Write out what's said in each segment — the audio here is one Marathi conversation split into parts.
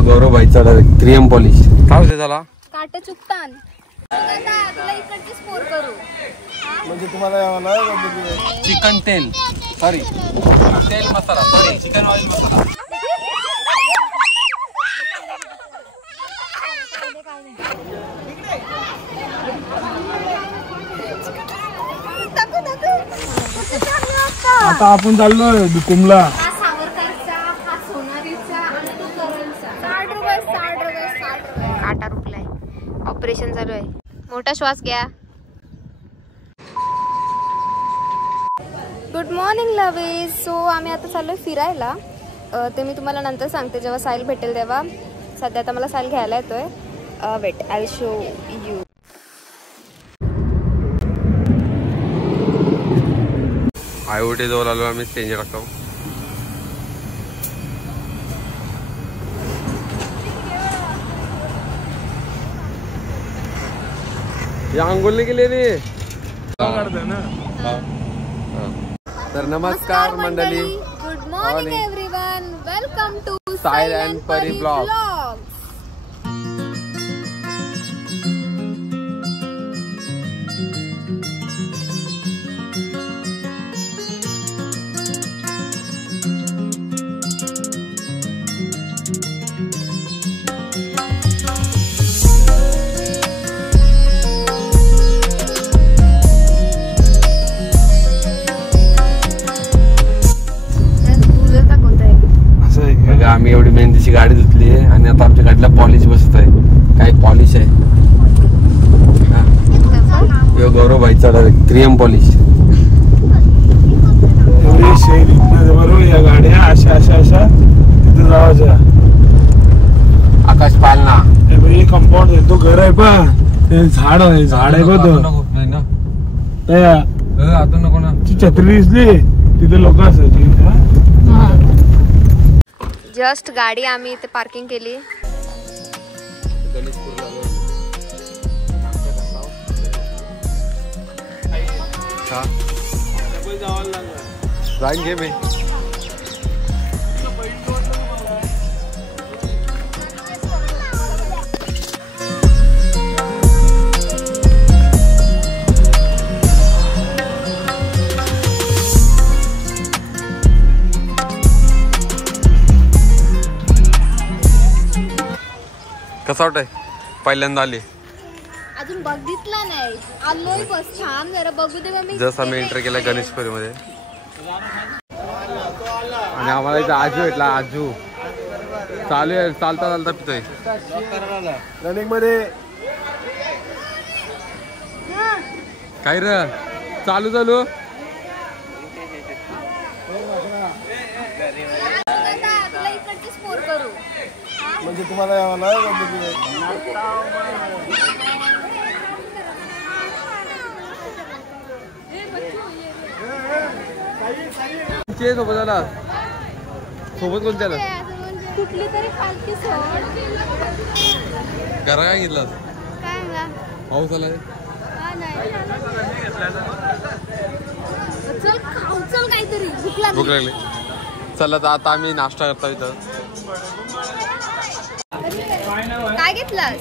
गौरव भाईचा क्रीम पॉलिश काय होते त्याला काटे चुकतान तुला इकडची स्कोर करू म्हणजे तुम्हाला चिकन तेल सॉरी तेल मसाला सॉरी चिकन ऑइल मसाला आता आपण चाललोय दुकुमला. काटा रुकलाय. ऑपरेशन चालू आहे. मोठा श्वास घ्या. Good morning lovies. सो आम्ही आता चाललोय फिरायला. ते मी तुम्हाला नंतर सांगते जेव्हा साहिल भेटेल तेव्हा. सध्या आता मला साहिल घ्यायला येतोय. Weight I will show you. IoT जवळ आलो आम्ही चेंज टाकतो. या अंघोळने गेले रे. तर नमस्कार मंडळी. Good morning everyone. Welcome to Sahil and Pari blog. आम्ही एवढी मेहनतीची गाडी धुतली आहे आणि आता आमच्या गाडीला पॉलिश बसत आहे. काही पॉलिश आहे. गौरव भाईचा क्रीम पॉलिश. बरोबर या गाड्या अशा अशा अशा तिथे जावायच्या. आकाश पालना हे कंपाऊंड आहे. तो घर आहे पा झाड आहे. झाड आहे बघ आता नको ना. ती छत्री दिसली तिथे लोक असायची. जस्ट गाडी आम्ही इथे पार्किंग केली. जाएंगे मी. कसं वाटतंय पहिल्यांदा आली. अजून बघितला नाही. आलोय बस छान जरा बघू दे मी. जसं आम्ही एंटर केला गणेशपुरीमध्ये आणि आम्हाला इथं आजू भेटला. आजू चालू आहे. चालता चालता पितोय रनिंग मध्ये. काय र चालू चालू तुला इकडची स्कोर करू म्हणजे तुम्हाला सोबत आला. सोबत कोण त्याला कुठली तरी खालची सोड. घरा काय घेतला. काय पाऊस आला. चल खाऊ चल काहीतरी. भूक लागली. चला तर आता आम्ही नाश्ता करतो इथं. काय घेतलास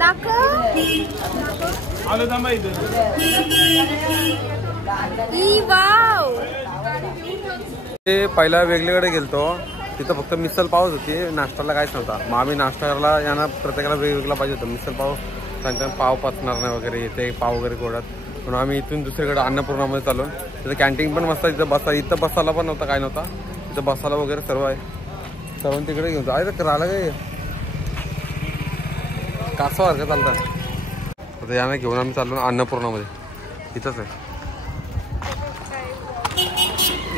दाखव. ते पहिला वेगळीकडे गेलतो. तिथं फक्त मिसल पावच होती. नाश्त्याला काहीच नव्हता. मग आम्ही नाश्त्याला यांना प्रत्येकाला वेगवेगळा पाहिजे होतं. मिसल पाव सांगता पाव पचणार नाही वगैरे. ते पाव वगैरे गोडात म्हणून आम्ही इथून दुसरीकडे अन्नपूर्णामध्ये चालून. तिथं कॅन्टीन पण मस्त. इथं बसायला पण नव्हता काय नव्हता. इथं बसायला वगैरे सर्व आहे. सर्व तिकडे घेऊन जायचं करायला काय कासवा सारखं चालतं. आता यानं घेऊन आम्ही चाललो अन्नपूर्णामध्ये. इथंच आहे.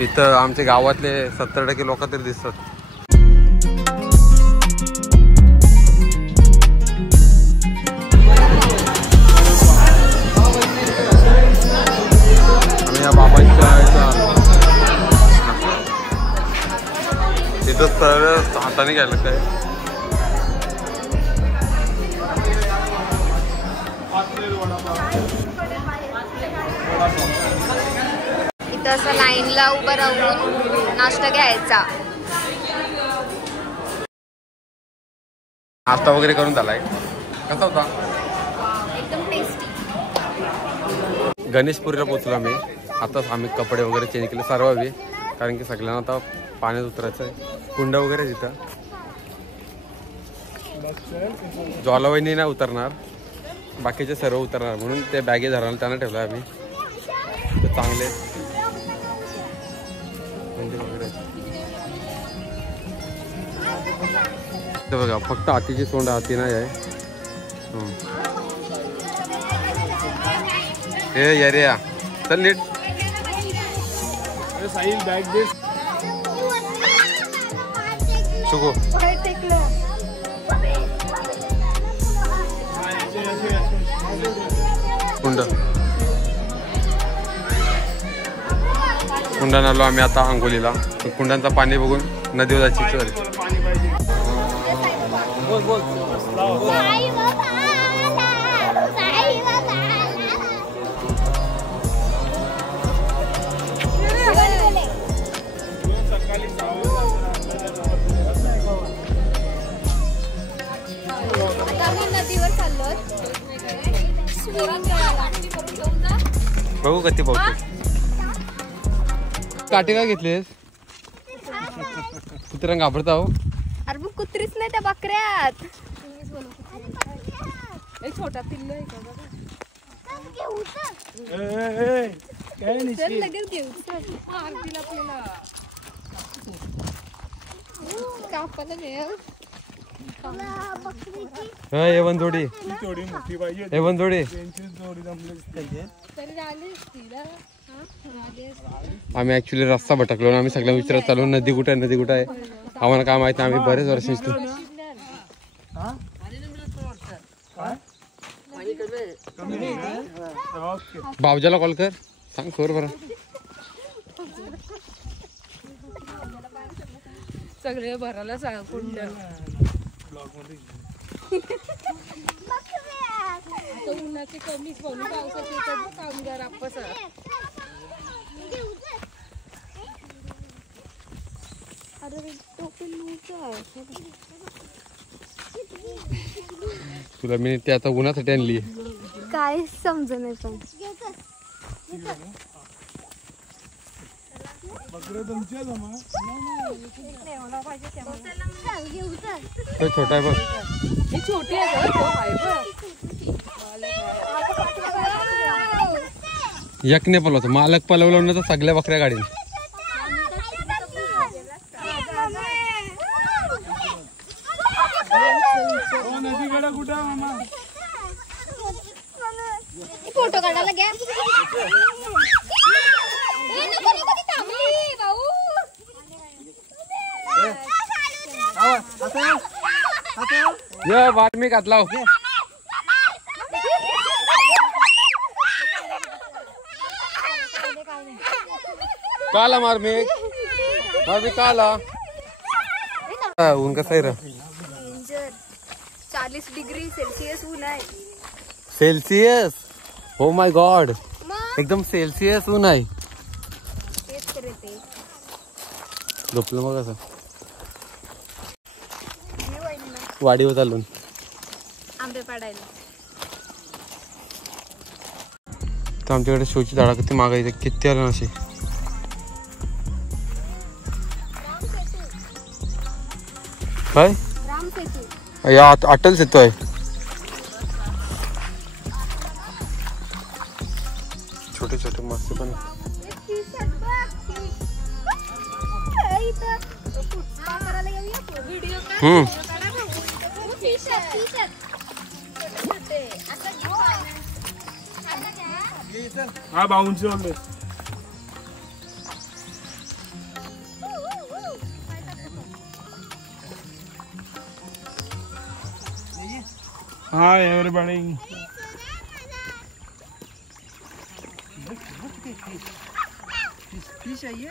इथं आमच्या गावातले 70% लोक तरी दिसतात. आणि या बाबांच्या इथं तर हाताने घ्यायला काय. इथं असं लाईनला उभं राहून नाश्ता घ्यायचा. नाश्ता वगैरे करून झालाय. कसा होता? एकदम टेस्टी. गणेशपुरीला पोहोचलो आम्ही. आताच आम्ही कपडे वगैरे चेंज केले सर्व हवी, कारण की सगळ्यांना आता पाण्यात उतरायचं आहे. कुंड वगैरे तिथं ज्वालावहिनी नाही उतरणार, बाकीचे सर्व उतरणार, म्हणून ते बॅगे धरायला त्यांना ठेवलं आम्ही. ते चांगले वगैरे ते बघा, फक्त हातीची सोंड हाती नाही आहे. हे अरे या चल नीट. साहिल बॅग दे. शुगो कुंडान आलो आम्ही आता अंघोलीला. कुंडांचं पाणी बघून नदीवर जायची इच्छा झाली. बघू कधी पाहतो. काटे का घेतलेस? कुत्र्यां घाबरता हो. अरे मग कुत्रीच नाही त्या बकऱ्यात. छोटा पिल्लू आहे वनजोडी आम्ही ऍक्च्युली रस्ता भटकलो आणि आम्ही सगळ्या विचारत चालू नदी कुठे आहे, नदी कुठे आहे. आम्हाला काय माहिती, आम्ही बरेच वर्ष बावजाला कॉल कर, सांग खबर बरं. सगळे भरायला सांग कुंड. उन्हाची कमी पावसाची कामगार आपस. तुला मी ते आता उन्हासाठी आणली काय समज नाही. पण छोटा आहे बघ. छोटी आहे. एकने पलवतो मालक पलवलं ना तर सगळ्या बकऱ्या गाडी. फोटो काढायला घ्या. बातमी घातला काला मार्मिक काला. ऊन कसं आहे रे? 40 डिग्री सेल्सिअस ऊन आहे. सेल्सिअस? हो माय गॉड, एकदम सेल्सिअस ऊन आहे. झोपलं मग असं वाडीवर चालून आंबे पाडायला. तर आमच्याकडे शोची झाडा किती मागायचे, किती आलं असे. काय या अटल सेतू आहे. छोटे छोटे मासे पण. हा बाउंची बोलले. Hi everybody. Fish है ये.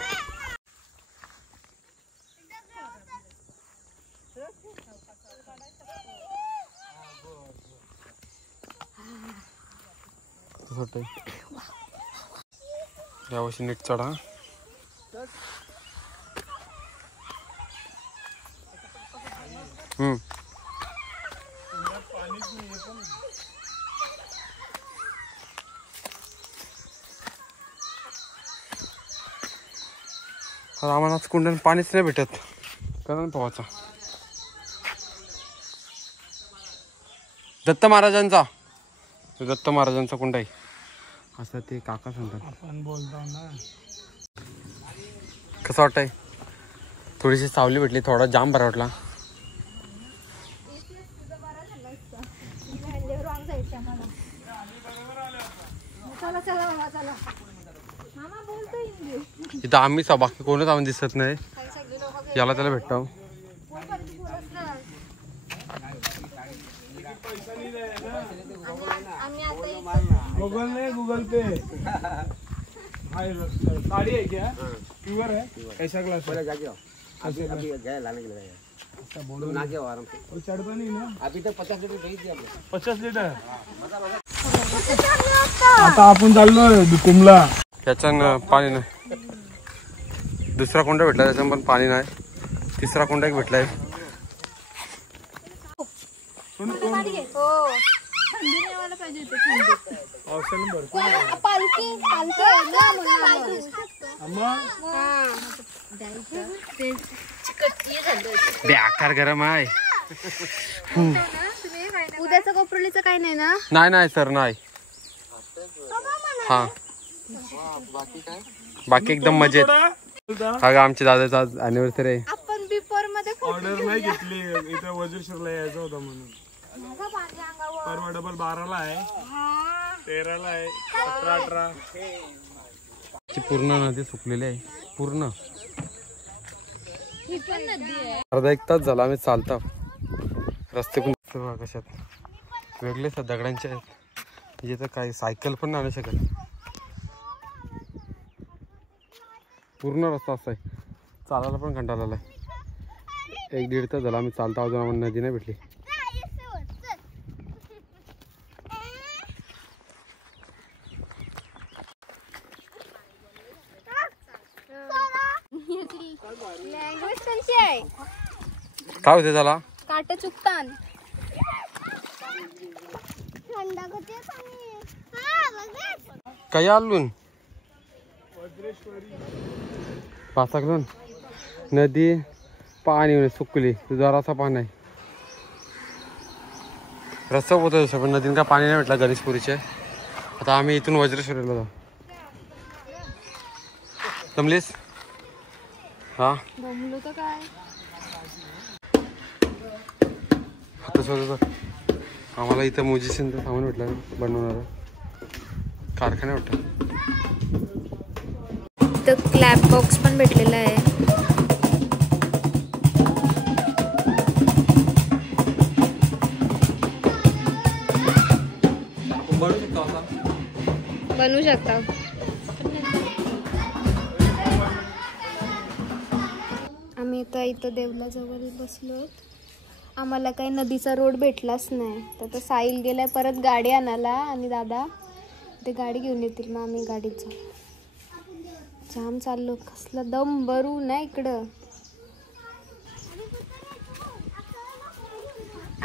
यावर्षी नीट चढा. आम्हाला आज कुंडाने पाणीच नाही भेटत, कारण पोहाचा. दत्त महाराजांचा कुंड आहे असं ते काका सांगतात. आपण बोलतो ना. कसं वाटतंय? थोडीशी सावली भेटली, थोडा जाम बरा वाटला. इथं आम्ही बाकी कोणच आम्ही दिसत नाही, याला त्याला भेटतो. गूगल नहीं, गूगल पे साड़ी है क्या? प्योर है? कैसा क्लास है? अभी गए लाने के लिए गए. अच्छा बोलो ना गया आराम से. वो चढ़ता नहीं ना. अभी तक 50 लीटर भेज दिया. 50 लिटर. आता आपण चाललोय दुकुमला. त्याच्यानं पाणी नाही. दुसरा कोंडा भेटला, त्याच्यानं पण पाणी नाही. तिसरा कोंडा एक भेटलाय. बेकार गरम आहे. उद्याचं कोपरलीचं काही नाही ना? नाही सर, नाही. हा बाकी एकदम मजेत. हा आमच्या दादाचा आज अॅनिव्हर्सरी आहे. आपण बिफोर मध्ये ऑर्डर नाही घेतली, इथे वज्रेश्वरला यायचं होतं म्हणून. परवा डबल 12ला आहे, 13ला आहे, 17, 18. पूर्ण नदी सुकलेली आहे पूर्ण. ही पण नदी आहे. अर्धा 1 तास झाला आम्ही चालता. रस्ते पण कशात वेगळेच दगडांचे आहेत. इथे काही सायकल पण नाही आणू शकत. पूर्ण रस्ता असा आहे, चालायला पण कंटाळा आलाय. 1-1.5 तास झाला आम्ही चालता, अजून आम्हाला नदी नाही भेटली. काय होते त्याला? काट चुकतान. काय आलून पासाकडून नदी पाणी सुकली, जरासा पाणी आहे. रस्ता होता तसं, पण नदीनं का पाणी नाही भेटला गणेशपुरीचे. आता आम्ही इथून वज्रेश्वरीला जाऊ. जमलीस? हा जमलो तर काय. आम्हाला इथं म्युझिशियनचं सामान भेटलं, बनवणार कारखाना वाटतं. इथं क्लॅप बॉक्स पण भेटलेला आहे. बनवू शकता. आम्ही आता इथं देवलाजवळ बसलो. आम्हाला काही नदीचा रोड भेटलाच नाही, तर साहिल गेलाय परत गाडी आणायला, आणि दादा ते गाडी घेऊन येतील, मग आम्ही गाडीत जाऊ. जाम चाललो, कसला दम भरू ना इकडं.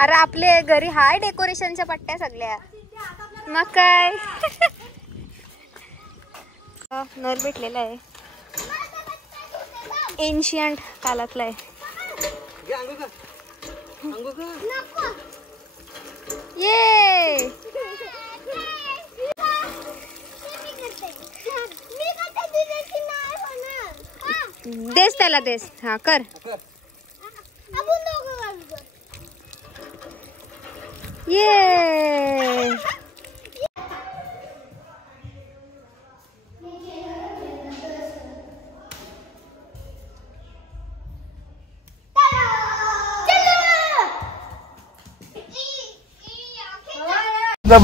अरे आपले घरी हाय डेकोरेशनच्या पट्ट्या सगळ्या, मग काय. नळ भेटलेला आहे, एन्शियंट काळातला आहे. ये देस त्याला देस. हा कर. ये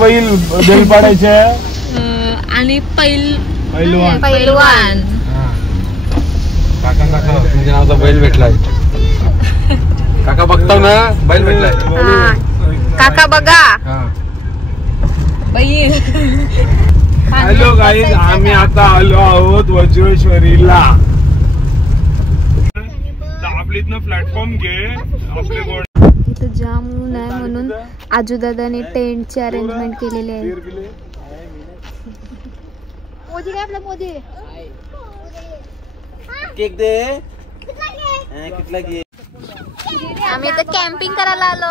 बैल पाडायचे आणि पैलवान. काका तुमच्या नावाचा बैल भेटलाय. काका बघताव ना, बैल भेटलाय. काका बघा. हॅलो गाईज, आम्ही आता आलो आहोत वज्रेश्वरीला. आपल्या इथनं प्लॅटफॉर्म घे. आपले इथं जाम ऊन आहे, म्हणून आजूदादाने टेंटची अरेंजमेंट केलेली आहे. मोदी काय आपला मोदी. केक दे कितला घे आम्ही आता कॅम्पिंग करायला आलो.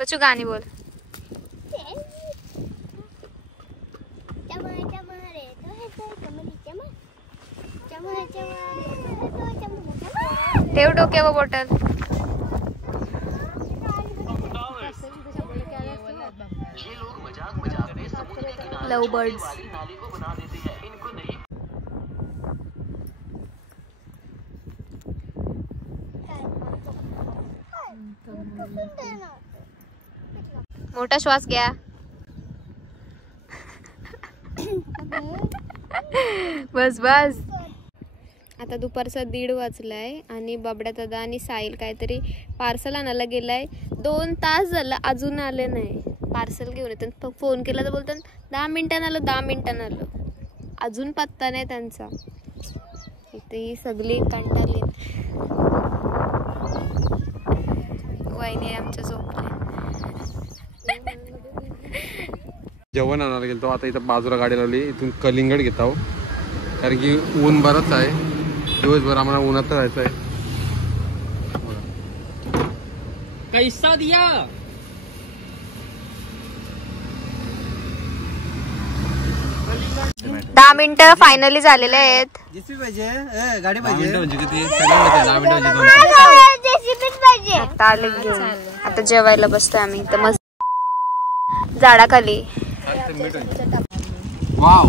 बच्चू गाणी बोल. ठेव डोक्यावर बॉटल. लव बर्ड्स. मोठा श्वास घ्या. बस बस. आता दुपारचा 1:30 वाजलाय आणि बाबड्या दादा आणि साहिल काहीतरी पार्सल आणायला गेलाय. 2 तास झालं अजून आले नाही. पार्सल घेऊन येतात. फोन केला तर बोलतात 10 मिनिटांनी आलो 10 मिनिटांनी आलो. अजून पत्ता नाही त्यांचा. इथे ही सगळी कंटाळली. वहिनी आमच्या झोपल्या. जेवण आणायला गेलतो. आता इथं बाजूला गाडी लावली. इथून कलिंगड घेत आहो कारण की ऊन बरंच आहे. दिवसभर आम्हाला उन्हात राहायचं आहे. कैसा दिया 10 मिनिटं फायनली झालेले आहेत. गाडी पाहिजे म्हणजे किती 10 मिनिटं म्हणजे आले घेऊन. आता जेवायला बसतोय आम्ही तर मस्त झाडाखाली. वाव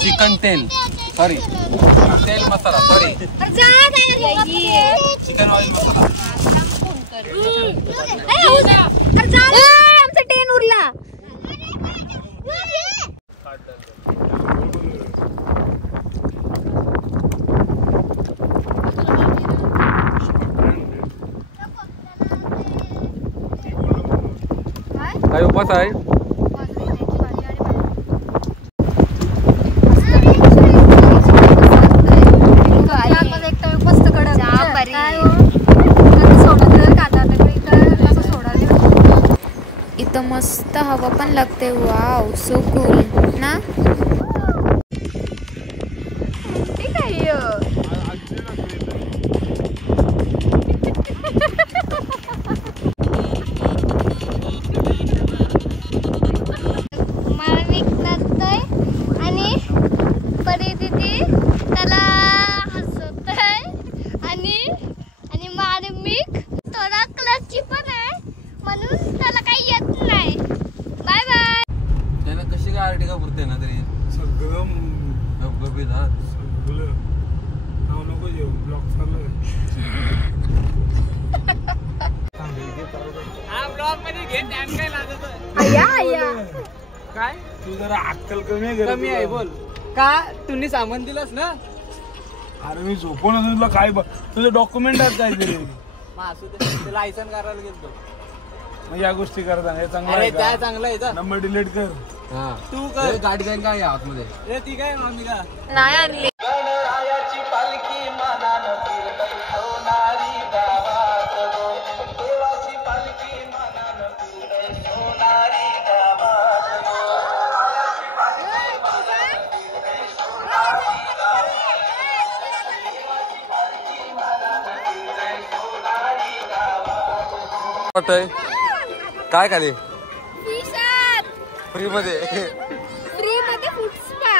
चिकन तेल सॉरी तेल मसाला सॉरी चिकन ऑइल मसाला. आमचा टेन उरला. काय उपास आहे. इथं मस्त हवा पण लागते. वाव सो कूल ना. काय तू जरा अक्कल कमी आहे बोल. का तुम्ही सामान दिलंस ना. अरे मी झोपून तुला काय तुझे डॉक्युमेंट आहेत काहीतरी. लायसन करायला गेलो. मग या गोष्टी करता हे चांगलं अरे आहे त्या का? चांगलं आहे. नंबर डिलीट कर. तू कर गाडी जाईल काय आतमध्ये. रे ती काय मामी का नाही आणली. काय खाली फ्री मध्ये फूड स्पा.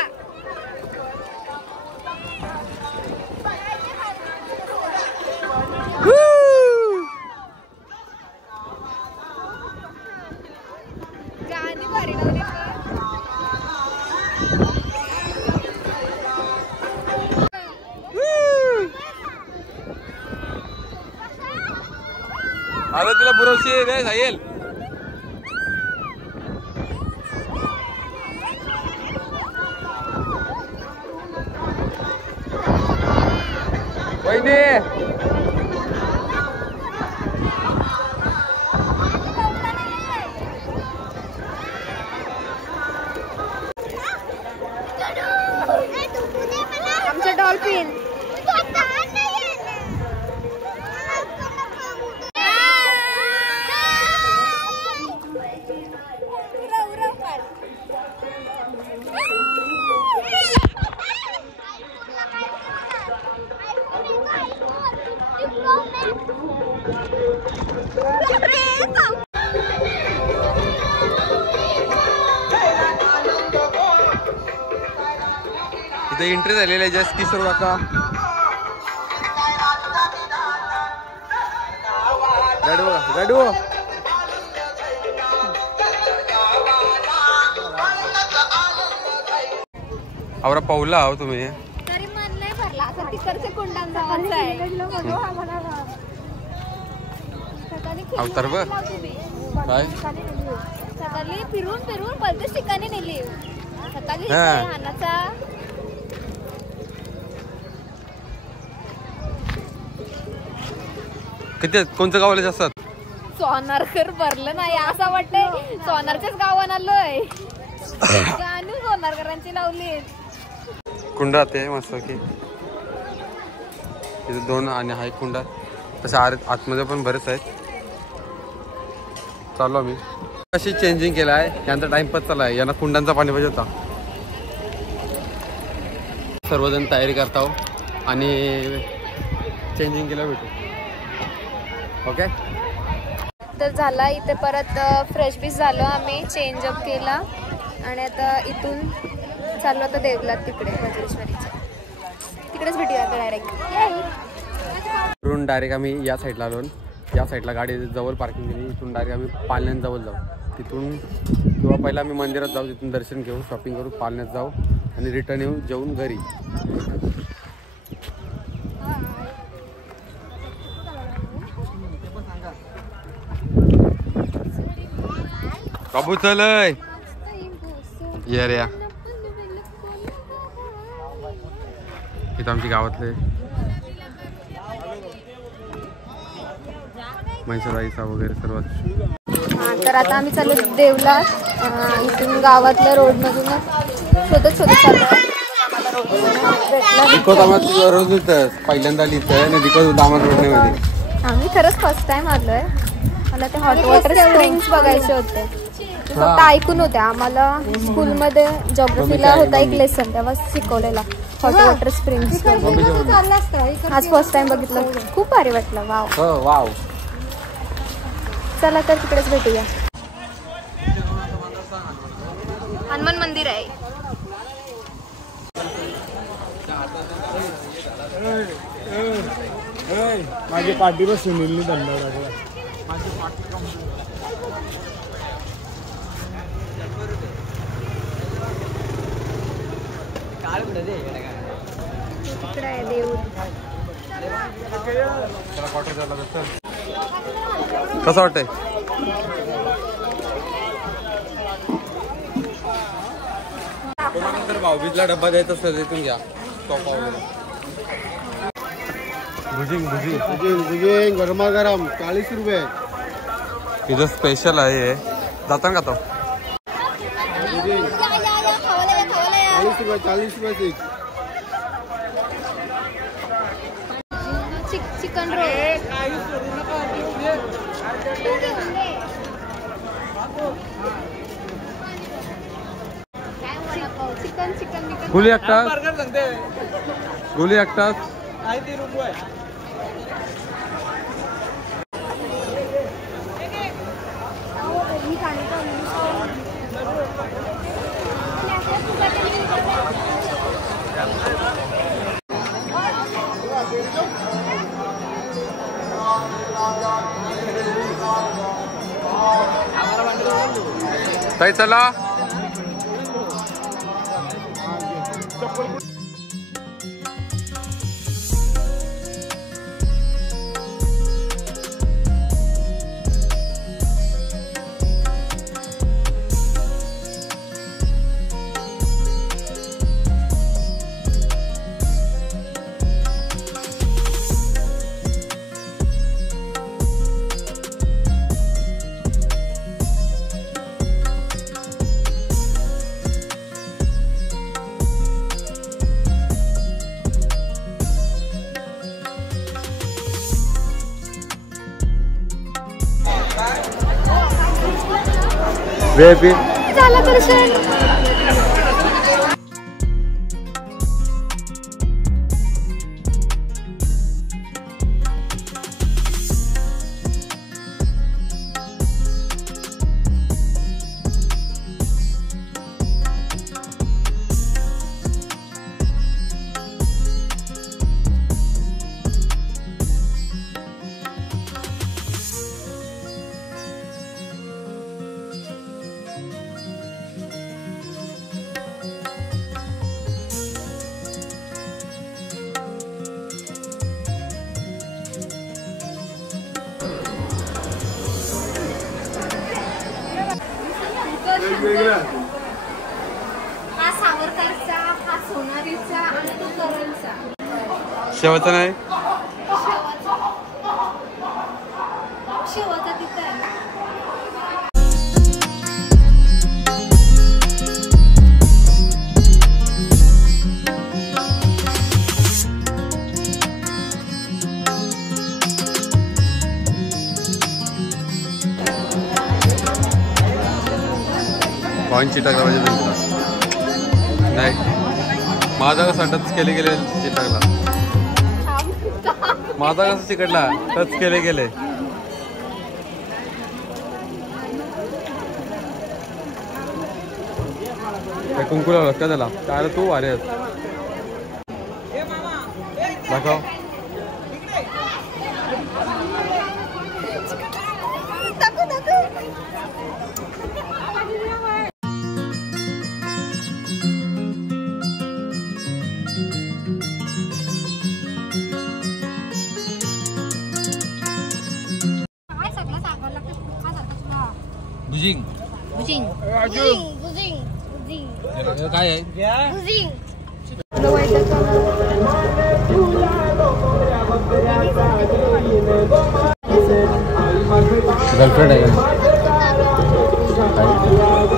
गाणी भारी लावली. अरे तिला पुरवशी रे साहिल. आमचं डॉल्फिन इथे एंट्री झालेली आहे जस्ट किशोर काका गाडू आवरा पाहुला आहो तुम्ही तरी मन नाही भरला आता तिकडचे कुंडांचा खर्च आहे अवतार बघ काय सकाळी फिरून फिरून भलतेच ठिकाणी नेली सकाळी हानाचा किती कोणतं गावाला असतात सोनारकर भरलं नाही असं वाटतंय सोनारच्याच गावात आलोय गाणी सोनारकरांची लावली कुंडा ते मस्त की इथे 2 आणि हा एक कुंडा तसे आतमध्ये पण बरेच आहेत चालू आम्ही कशी चेंजिंग केला आहे यांचा टाइमपास चालला आहे यांना कुंडांचा पाणी पाहिजे होता सर्वजण तयारी करता आणि चेंजिंग केलं भेटू ओके तर झाला इथे परत फ्रेश बीस झालो आम्ही चेंजअप केला आणि आता इथून चाललो आता देवला तिकडे वज्रेश्वरीच्या तिकडेच भेटूया आता डायरेक्ट डायरेक्ट आम्ही या साईडला आलो या साईडला गाडी जवळ पार्किंग केली इथून डायरेक्ट आम्ही पालण्याजवळ जाऊ तिथून किंवा पहिला आम्ही मंदिरात जाऊ तिथून दर्शन घेऊ शॉपिंग करू पालण्यात जाऊ आणि रिटर्न येऊ जेवून घरी बाबू चलय ये रे इथं आमची गावातले म्हैसूरचा वगैरे सर्वात तर आता आम्ही चाललो देवला इथून गावातल्या रोडमधूनच शोधत चाललो रोज होतं पहिल्यांदा लिहितंय आणि दिकत दामन रोडमध्ये आम्ही खरंच फर्स्ट टाइम आलोय मला ते हॉट वॉटर स्प्रिंग्स बघायचे होते फक्त ऐकून होते आम्हाला स्कूलमध्ये जॉग्रफीला होता एक लेसन तेव्हा शिकवलेला हॉट वॉटर स्प्रिंग्स आज फर्स्ट टाइम बघितलं खूप भारी वाटलं वाव चला तर तिकडेच भेटूया हनुमान मंदिर आहे माझ्या पाठीवर सुनीलनी दंड लागला तिकडे आहे देऊळ कसं वाटतंय तुम्हाला भाऊबीजला डब्बा द्यायचा असेल तिथून घ्या टॉपा वगैरे भुजिंग गरमागरम 40 रुपये इथं स्पेशल आहे जाता का तो 40 रुपये चिकन रोल चिकन गुली एकटाच गुली एकटाच ताई चला VIP. झालं दर्शन. हा सावरकरचा, हा सोनारीचा आणि तो करलचा. शेवटचा नाही. शेवटचा तिथं आहे. पॉईंट चिटाकला पाहिजे त्यांचा. नाही माझा कसा टच केले गेले चिटाकला. माझा कसा चिकटला टच केले गेले. कुंकू लावलं का त्याला काय तू वारे दाखव. बुजिंग काय आहे. गर्लफ्रेंड आहे का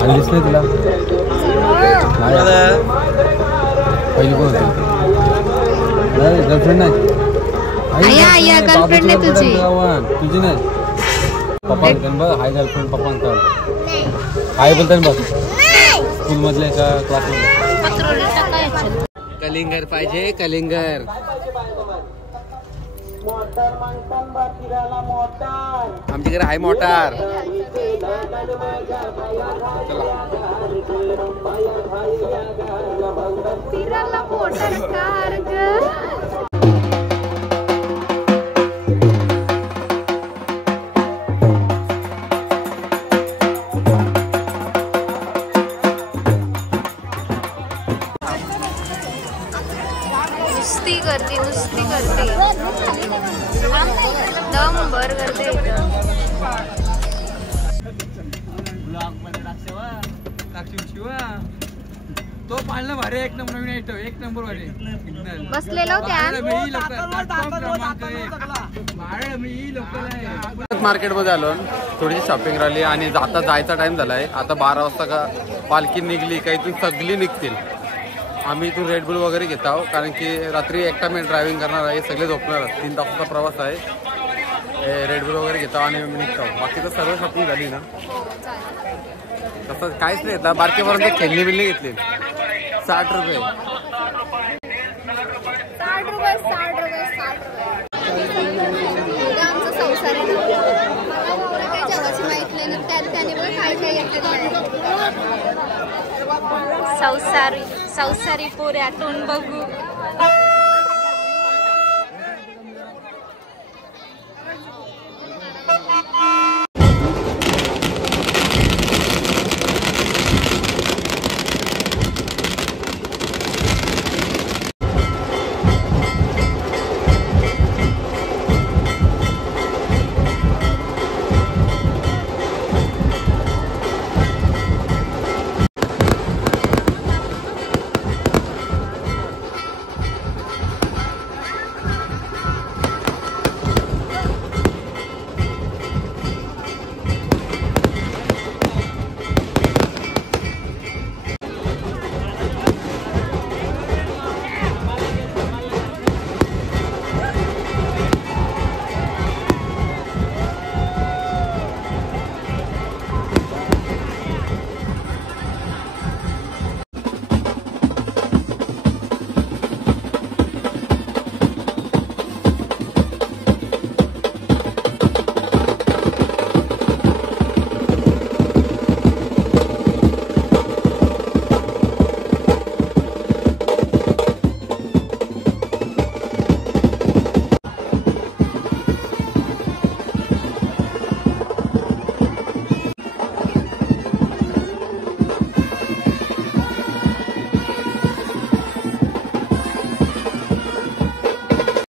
आणलीच नाही तुला. पहिली कोण होती. गर्लफ्रेंड नाही. गर्लफ्रेंड नाही तुझी. तुझी नाही. पप्पा बघ हाय गर्लफ्रेंड पप्पा हाय बोलता बघ. स्कूल मधले का क्लास मधले. कलिंगर पाहिजे कलिंगर. आमच्याकडे हाय मोटार. फिरायला मोटार कार ग. नुसती करते दम भर करते इथं. तो पाळणं भारी. एक नंबर नवीन येतो. एक नंबर भारी. बसलेलो त्या मार्केट मध्ये आलो. थोडीशी शॉपिंग राहिली आणि आता जायचा टाइम झालाय. आता 12 वाजता का पालखी निघली काही इथून सगळी निघतील. आम्ही इथून रेड बुल वगैरे घेत आहोत कारण की रात्री एकटा मी ड्रायव्हिंग करणार आहे. सगळे झोपणार. 3 तासाचा प्रवास आहे. रेड बुल वगैरे घेतो आणि निघतो. बाकीचं सर्व शॉपिंग झाली ना. तसं काहीच नाही घेतला. बारकेपर्यंत खेळणी बिल्ली घेतली. 60 रुपये. 60 रुपये. आमचं संसार काय जगाची माहित नाही. त्याने बघ काय संसारी पोऱ्या तोंड बघू.